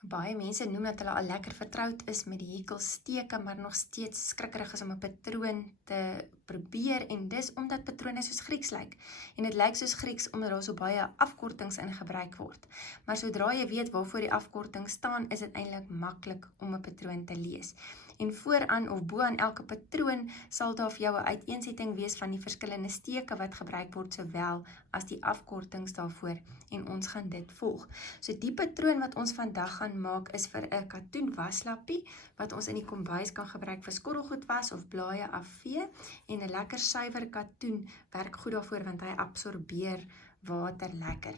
Baie mense noem dat hulle al lekker vertroud is met die hekelsteke, maar nog steeds skrikkerig is om 'n patroon te probeer, en dis omdat patrone soos Grieks lyk. En dit lyk soos Grieks omdat daar so baie afkortings in gebruik word. Maar sodra jy weet waarvoor die afkorting staan, is dit eintlik maklik om 'n patroon te lees. En vooraan of bo aan elke patroon sal daar vir jou 'n uiteensetting wees van die verskillende steke wat gebruik word, sowel as die afkortings daarvoor, en ons gaan dit volg. So die patroon wat ons vandag gaan maak is vir 'n katoen waslappie wat ons in die kombuis kan gebruik vir skottelgoed was of blaaie afvee, en 'n lekker suiwer katoen werk goed daarvoor want hy absorbeer water lekker.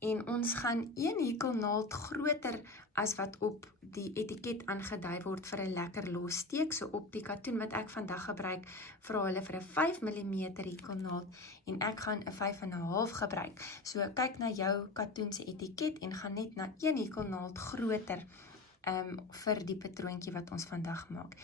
En ons gaan een hekelnaald groter as wat op die etiket aangedui word vir 'n lekker los steek. So op die katoen wat ek vandag gebruik, vra hulle vir 'n 5 mm hekelnaald en ek gaan 'n 5,5 gebruik. So kyk na jou katoen se etiket en gaan net na een hekelnaald groter vir die patroontjie wat ons vandag maak.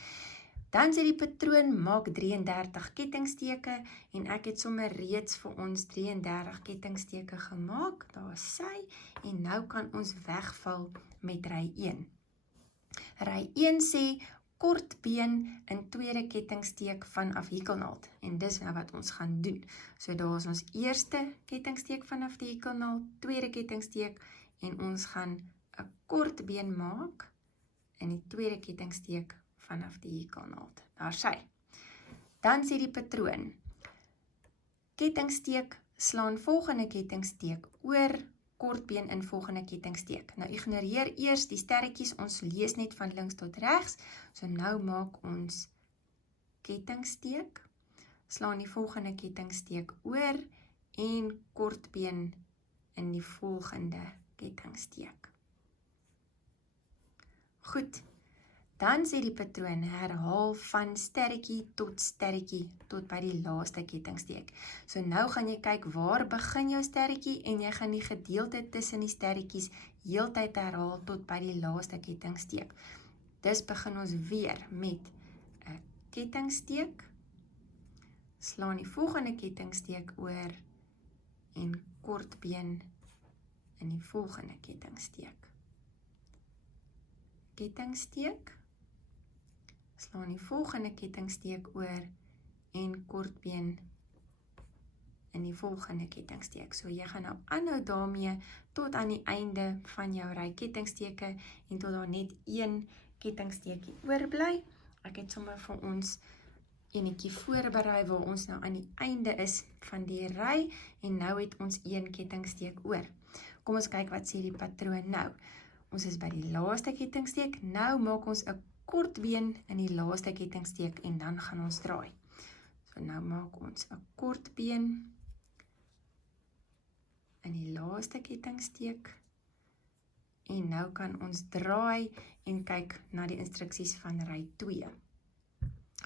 Dan sê die patroon maak 33 kettingsteke en ek het sommer reeds vir ons 33 kettingsteke gemaak. Daar is sy, en nou kan ons wegval met ry 1. Ry 1 sê kort been in tweede kettingsteek vanaf hekelnaald, en dis nou wat ons gaan doen. So daar is ons eerste kettingsteek vanaf die hekelnaald, tweede kettingsteek, en ons gaan 'n kort been maak in die tweede kettingsteek vanaf die hekelnaald. Daar sy. Dan sê die patroon, kettingsteek slaan volgende kettingsteek oor, kortbeen in volgende kettingsteek. Nou ignoreer eers die sterretjies, ons lees net van links tot regs. So nou maak ons kettingsteek, slaan die volgende kettingsteek oor en kortbeen in die volgende kettingsteek. Goed. Dan sê die patroon, herhaal van sterretjie tot by die laaste kettingsteek. So nou gaan jy kyk waar begin jou sterretjie en jy gaan die gedeelte tussen die sterretjies heeltyd herhaal tot by die laaste kettingsteek. Dus begin ons weer met 'n kettingsteek, slaan die volgende kettingsteek oor en kortbeen in die volgende kettingsteek. Kettingsteek, slaan die volgende kettingsteek oor en kortbeen in die volgende kettingsteek. So jy gaan nou aanhou daarmee tot aan die einde van jou ry kettingsteke en tot daar net een kettingsteekie oorbly. Ek het sommer vir ons enetjie voorberei waar ons nou aan die einde is van die ry en nou het ons een kettingsteek oor. Kom ons kyk wat sê die patroon nou. Ons is by die laaste kettingsteek, nou maak ons 'n kortbeen in die laaste kettingsteek en dan gaan ons draai. So nou maak ons 'n kortbeen in die laaste kettingsteek en nou kan ons draai en kyk na die instruksies van ry 2.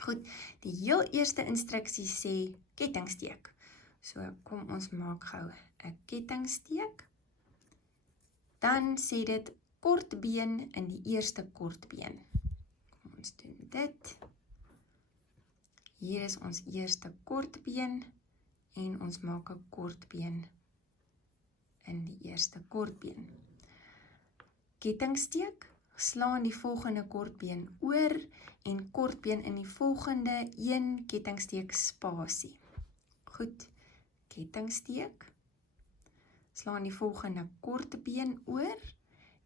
Goed, die heel eerste instruksie sê kettingsteek. So kom ons maak gou 'n kettingsteek. Dan sê dit kortbeen in die eerste kortbeen. Kom ons doen dit. Hier is ons eerste kortbeen en ons maak 'n kortbeen in die eerste kortbeen. Kettingsteek, slaan die volgende kortbeen oor en kortbeen in die volgende een kettingsteek spasie. Goed, kettingsteek, slaan die volgende kortbeen oor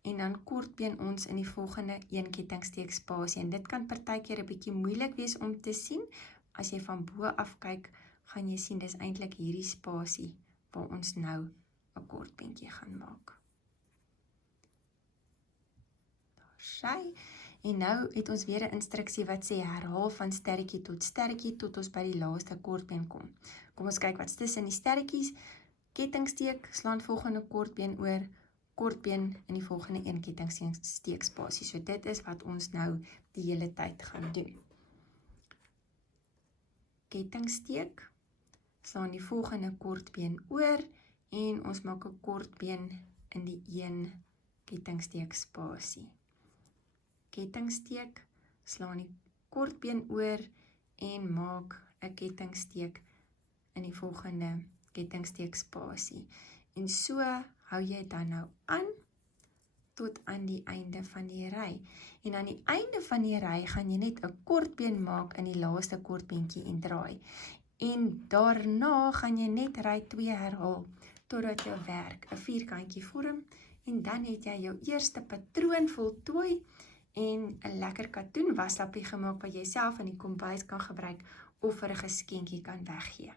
en dan kortbeen ons in die volgende een kettingsteek spasie. En dit kan partykeer 'n bietjie moeilik wees om te sien. As jy van bo af kyk, gaan jy sien dis eintlik hierdie spasie waar ons nou 'n kortbeentjie gaan maak. Daar sy. En nou het ons weer 'n instruksie wat sê herhaal van sterretjie tot ons by die laaste kortbeen kom. Kom ons kyk wat's tussen die sterretjies. Kettingsteek, slaan volgende kortbeen oor, kortbeen in die volgende een kettingsteek spasie. So dit is wat ons nou die hele tyd gaan doen. Kettingsteek, slaan die volgende kortbeen oor en ons maak 'n kortbeen in die een kettingsteek spasie. Kettingsteek, slaan die kortbeen oor en maak 'n kettingsteek in die volgende kettingsteek spasie. En so hou jy dan nou aan tot aan die einde van die ry. En aan die einde van die ry gaan jy net 'n kortbeen maak in die laaste kortbeentjie en draai. En daarna gaan jy net ry 2 herhaal, totdat jou werk 'n vierkantjie vorm, en dan het jy jou eerste patroon voltooi, en 'n lekker katoen waslappie gemaak wat jy self in die kombuis kan gebruik, of vir 'n geskenkie kan weggee.